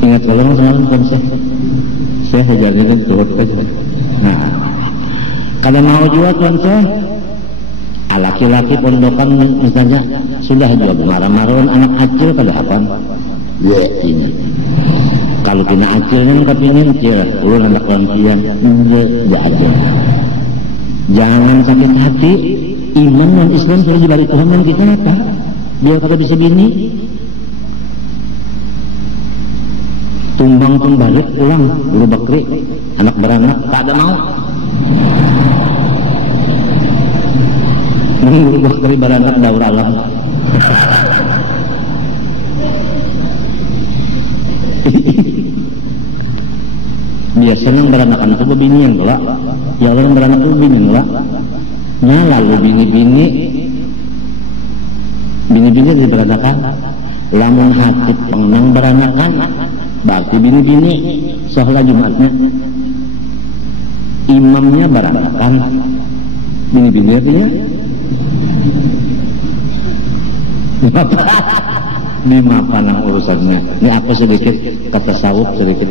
Ingat kalau sama Tuan Syekh, Syekh jadi turut aja. Nah, kadang mau juga Tuan Syekh, laki-laki pondokan misalnya sudah juga marah-marah lawan anak acil kada apa? Ya ini. Kalau kena acilnya kepingin cil, ulun anak lawan kian, ya aja. Jangan sakit hati, iman dan Islam sudah diberi Tuhan dan kita apa? Biar kata bisa bini tumbang balik pulang guru bakri anak beranak tak ada mau. Guru bakri beranak daur alam. Biasanya yang beranakan itu bini yang gelak, ya orang beranak itu bini yang gelak. Nya lalu bini-bini yang beranakan, lamun hati pengenang beranakan, berarti bini-bini sholat Jumatnya, imamnya beranakan, bini-bini artinya di mapanang urusannya. Ini apa sedikit kata sawuk sedikit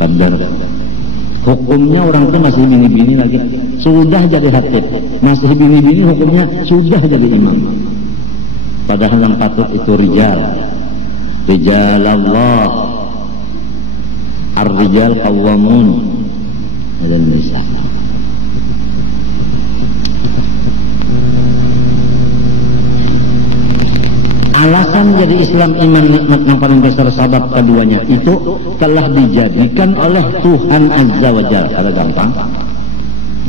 benar. Hukumnya orang itu masih bini-bini lagi, sudah jadi khatib, masih bini-bini hukumnya sudah jadi imam. Padahal yang patut itu rijal Allah, ar-rijal qawwamun 'alal nisa. Alasan jadi Islam iman nikmat yang paling besar sabab keduanya itu telah dijadikan oleh Tuhan Azza wa Jalla. Ada gampang.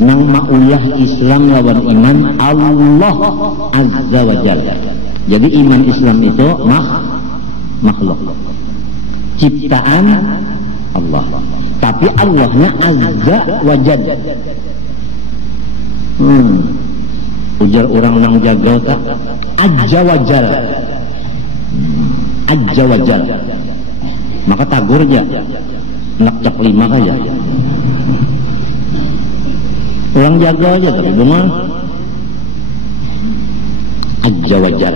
Nang maulah Islam lawan iman Allah Azza wa Jalla. Jadi iman Islam itu makhluk, ciptaan Allah. Tapi Allahnya Azza wa Jalla. ujar orang nang jagal tak Azza wajal, Azza wajal, maka tagurnya nak cek 5 aja orang jagal aja tapi bunga Azza wajal,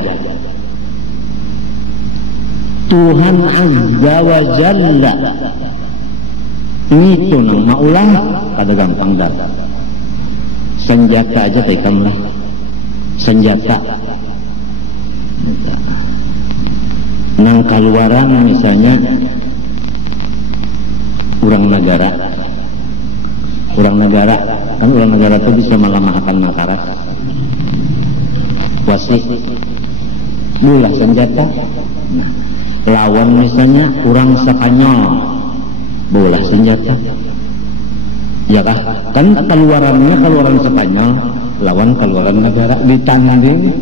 Tuhan Azza wa Jalla itu nang maulah pada gampang dah senjata aja tekan lah senjata nang keluaran misalnya orang negara kan orang negara itu bisa melemahkan makara wasih bulah senjata. Nah, lawan misalnya orang Spanyol bola senjata ya kah kan keluaran Spanyol lawan keluaran negara ditanding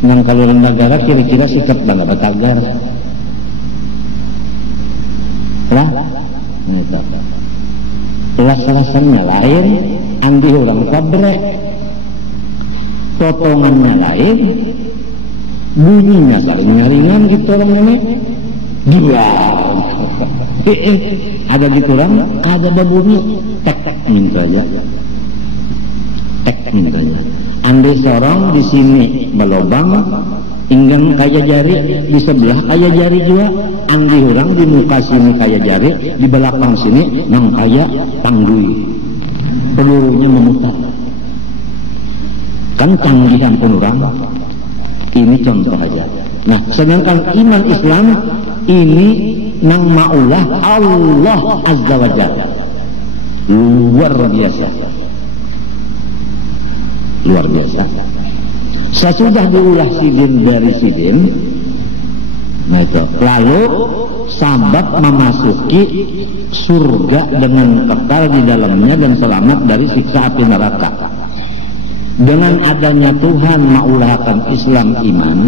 yang keluaran negara kira-kira sikap banget tagar lah itu las-lasannya lain andi orang kabrek potongannya lain bunyinya saling nyaringan gitu orang ini gila ada gitu orang ada babunyi tek minta aja tek minta aja andai seorang di sini belobang inggang kaya jari di sebelah kaya jari juga andai orang di muka sini kaya jari di belakang sini yang kaya tanggui pelurunya memutar kan canggihan pun orang. Ini contoh aja. Nah, sedangkan iman Islam ini nang maulah Allah Azza wa Jalla. Luar biasa. Luar biasa. Sesudah diulah sidin dari sidin, nah itu. Lalu sahabat memasuki surga dengan kekal di dalamnya dan selamat dari siksa api neraka. Dengan adanya Tuhan maulahkan Islam iman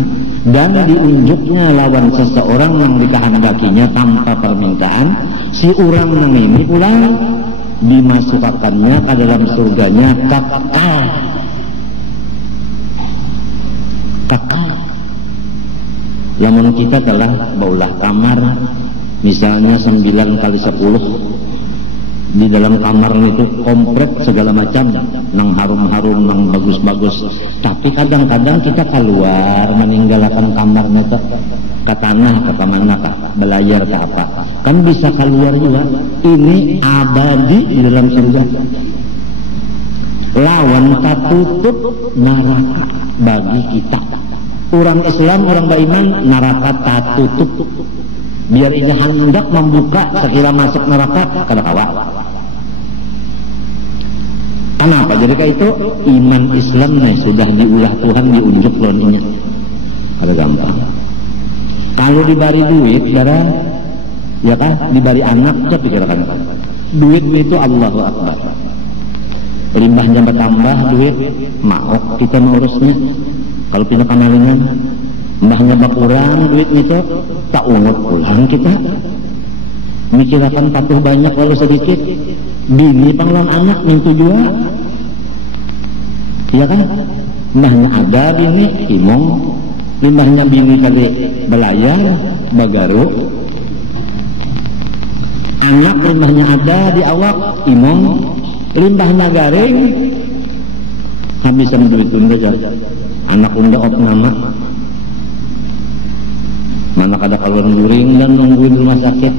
dan diunjuknya lawan seseorang yang dikehendakinya tanpa permintaan, si orang yang ini pulang dimasukkannya ke dalam surganya kekal. Kekal. Lamun kita telah baulah kamar misalnya 9 kali 10 di dalam kamar itu komplek segala macam nang harum-harum nang bagus-bagus tapi kadang-kadang kita keluar meninggalkan kamarnya ke tanah ke mana ke belayar ke apa kan bisa keluar juga ini abadi di dalam surga lawan tertutup neraka bagi kita orang Islam orang beriman neraka tertutup biar ini hendak membuka sekira masuk neraka kada kawa. Kenapa? Jadi kayak itu iman Islam nih sudah diulah Tuhan diunjuk loninya. Ada gampang. Kalau dibari duit, darah, ya kan? Dibari anak, coba pikirkan. Duit itu Allahu Akbar. Limbahnya bertambah duit, mau kita mengurusnya. Kalau pindah kamalingan, mbahnya berkurang duit itu, tak ungut pulang kita. Mikirkan patuh banyak walau sedikit. Bini panglang anak mintu juga, iya kan? Mbahnya ada bini, imong, limbahnya bini kali belayar, bagaru, anak limbahnya ada di awak, imong, limbahnya garing, habisan duit tunda aja, anak unda op nama, mana kada keluar guring dan nungguin rumah sakit.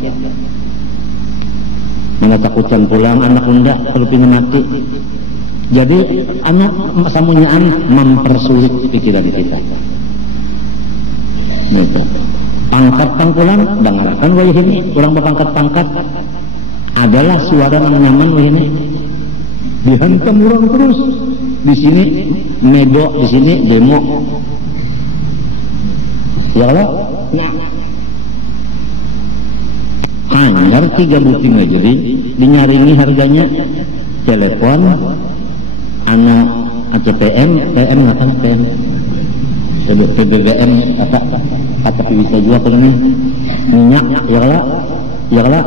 Mana takutan pulang anak unda terpindah mati. Jadi anak samunyaan mempersulit pikiran kita. Gitu. Pangkat pangkulan dengarkan wayah ini orang berpangkat-pangkat adalah suara yang nyaman wayah ini. Dihantam orang terus. Di sini nego, di sini demo. Ya Allah. Nah. Hanyar 3 buting aja dinyaringi harganya telepon anu ACPM PM ngapain PM PBBM apa kata bisa juga kalau ini minyak ya lah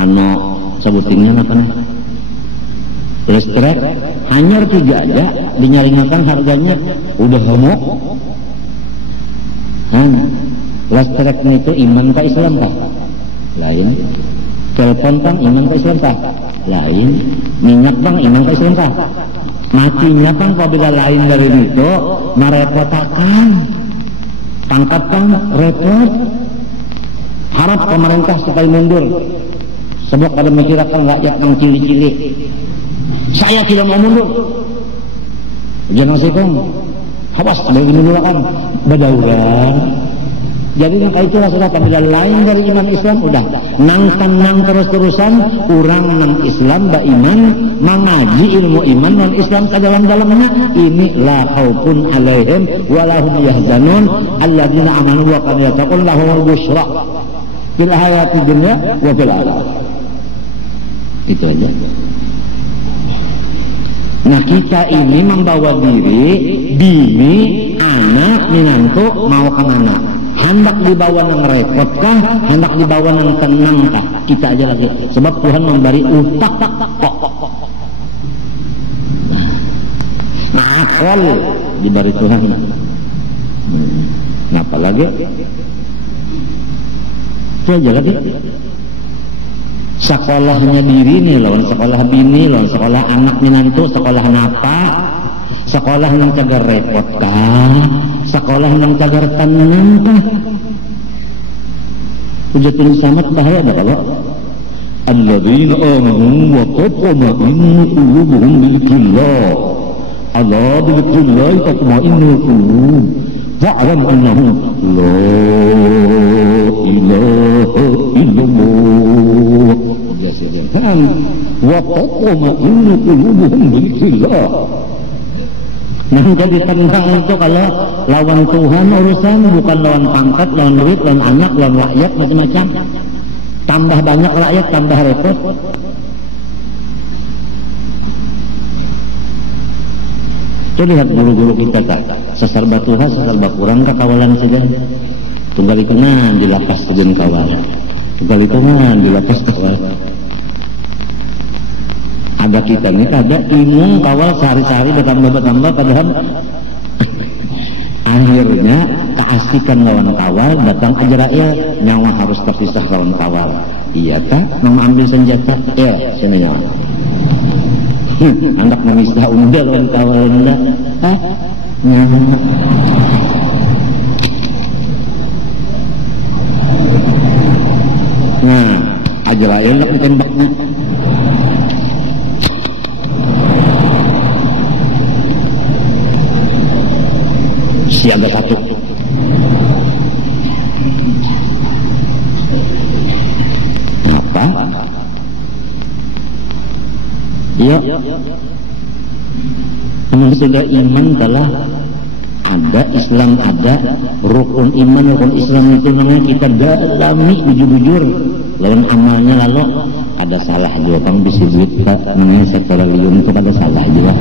anu sebutinnya apa nih listrik hanya 3 aja dinyaringakan harganya udah homo. Listrik itu iman ke Islam kah? Lain. Telepon bang iman ke Islam kah? Lain. Minyak bang iman ke Islam kah? Matinya bang apabila lain dari itu merepotakan. Tangkap bang repot. Harap pemerintah supaya mundur. Sebab ada mikirkan rakyat yang cili-cili. Saya tidak mau mundur. Jangan sekong. Awas begini dulu kan berdaulat. Jadi maka itulah sudah apabila lain dari iman Islam udah nang terus-terusan kurang nang Islam ba iman mengaji ilmu iman dan Islam ke dalam-dalamnya ini la khaufun alaihim wa lahum yahzanun alladzina amanu wa kanu yattaqun lahumul busyra fil hayati dunya wa fil akhirah. Itu aja. Nah kita ini membawa diri bini, anak, menantu mau kemana? Hendak dibawa nang repot kah? Hendak dibawa nang tenang kah? Kita aja lagi. Sebab Tuhan memberi utak kok. Nah akal diberi Tuhan. Nah apalagi? Itu aja lagi. Sekolahnya diri nih lawan sekolah bini, lawan sekolah anak menantu, sekolah napa, sekolah yang cagar repot kah, sekolah yang cagar tenang kah. Hujatun samat bahaya dah kalau alladzina amanu wa tatma'innu qulubuhum bidzikrillah ala bidzikrillah tatma'innul qulub fa'lam annahu la ilaha illallah wa tatma'innu qulubuhum bidzikrillah. Nah jadi tenang itu kalau lawan Tuhan urusan bukan lawan pangkat, lawan duit, lawan anak, lawan rakyat macam-macam. Tambah banyak rakyat tambah repot. Coba lihat guru-guru kita kan, seserba Tuhan, seserba kurang kekawalan saja. Tunggal itu di lapas tujuan kawal. Tunggal itu di lapas kawal. Ada kita ini ada imung kawal sehari-hari bertambah padahal akhirnya keasikan lawan kawal datang Azrail nyawa harus terpisah lawan kawal. Iya kah? Mau ambil senjata? Ya sini nyawa. Anak memisah unda lawan kawal unda. Hah? Nah Azrail nak ditembaknya. Siaga 1. Apa? Ya. Namun sudah iman telah ada, Islam ada, rukun iman, rukun Islam itu namanya kita dalami jujur-jujur. Lawan amalnya lalu ada salah juga bang bisi duit pak namanya sektoralium itu ada salah juga.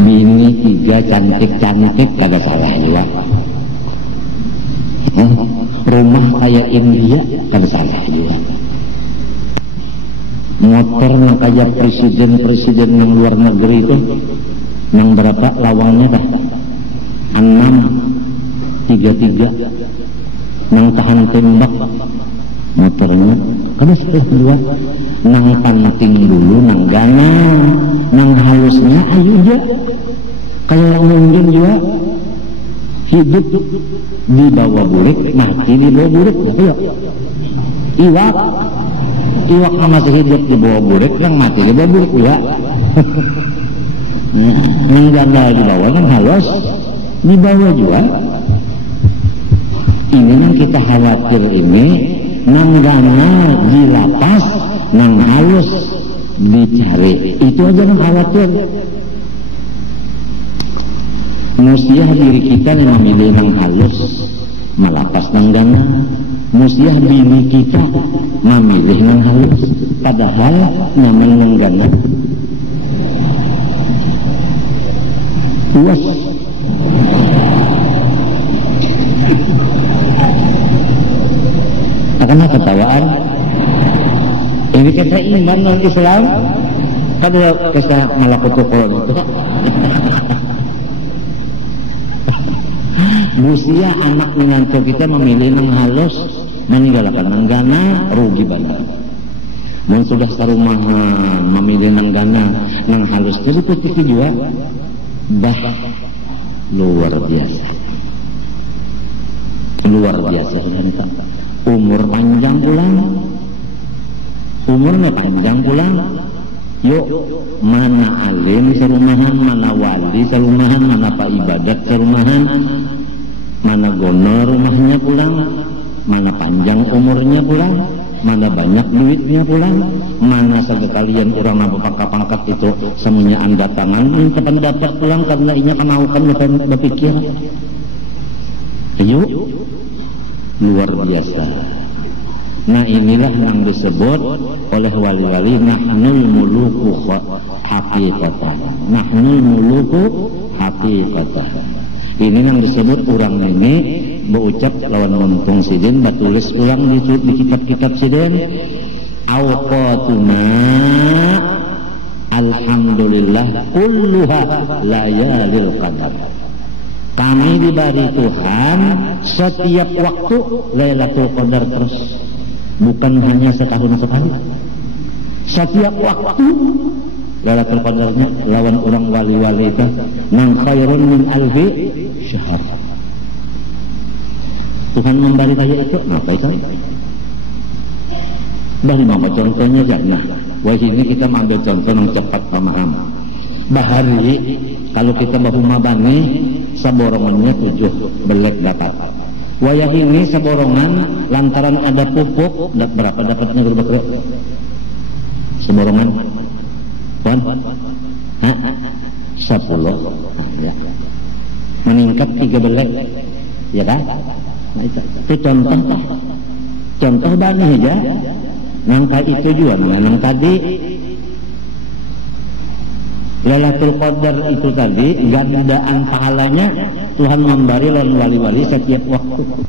Bini 3 cantik-cantik ada salah juga. Rumah kayak India ada salah juga. Motor yang kayak presiden-presiden yang luar negeri itu yang berapa lawangnya dah 6, 33 yang tahan tembak motornya kada setelah 2 nang penting dulu nang ganang nang halusnya ayo aja kayak mungkin juga hidup di bawah burik mati di bawah burik ayo iwak masih hidup di bawah burik yang mati di bawah burik ya yang ganda di bawah kan halus di bawah juga ini yang kita khawatir ini nang gana di lapas nang halus dicari itu aja yang khawatir. Mustiah diri kita yang memilih nang halus malapas nang gana, mustiah bini kita memilih nang halus padahal nyaman nang gana. Puas karena ketawaan ini kita iman non Islam Padahal kisah malakutu kolon itu. Busia anak mengantu kita memilih nang halus, meninggalkan nang gana, rugi banget. Dan sudah sarumahan memilih nang gana, nang halus jadi putih juga, dah luar biasa. Luar biasa ini tak. Umur panjang pulang, umurnya panjang pulang. Yuk, mana alim sarumahan, mana wali sarumahan, mana pak ibadat sarumahan, mana gono rumahnya pulang, mana panjang umurnya pulang, mana banyak duitnya pulang, mana sekalian orang apa pangkat itu semuanya anda tangan minta pendapat pulang karena inya kenaukan bukan berpikir. Ayo, luar biasa. Nah inilah yang disebut oleh wali-wali nahnul muluku haqiqatan. Nahnul muluku haqiqatan. Ini yang disebut orang ini berucap lawan muntung sidin, batulis ulang di kitab-kitab sidin. Awqatuna alhamdulillah kulluha layalil qadar. Kami diberi Tuhan setiap waktu Lailatul Qadar terus. Bukan hanya setahun sekali. Setiap waktu Lailatul Qadarnya lawan orang wali-wali itu nang khairun min alfi syahr. Tuhan memberi kaya itu apa itu? Dan apa contohnya jangan. Wah ini kita ambil contoh yang cepat paham. Bahari kalau kita bahuma bani saborongannya 7 belek dapat. Wayah ini seborongan lantaran ada pupuk berapa dapatnya berapa? Seborongan Tuan? 10 ya. Meningkat 3 belek ya kan? Nah, itu contoh banyak aja nangka itu juga nang tadi Lailatul Qadar itu tadi gandaan pahalanya Tuhan memberi lawan wali-wali setiap waktu.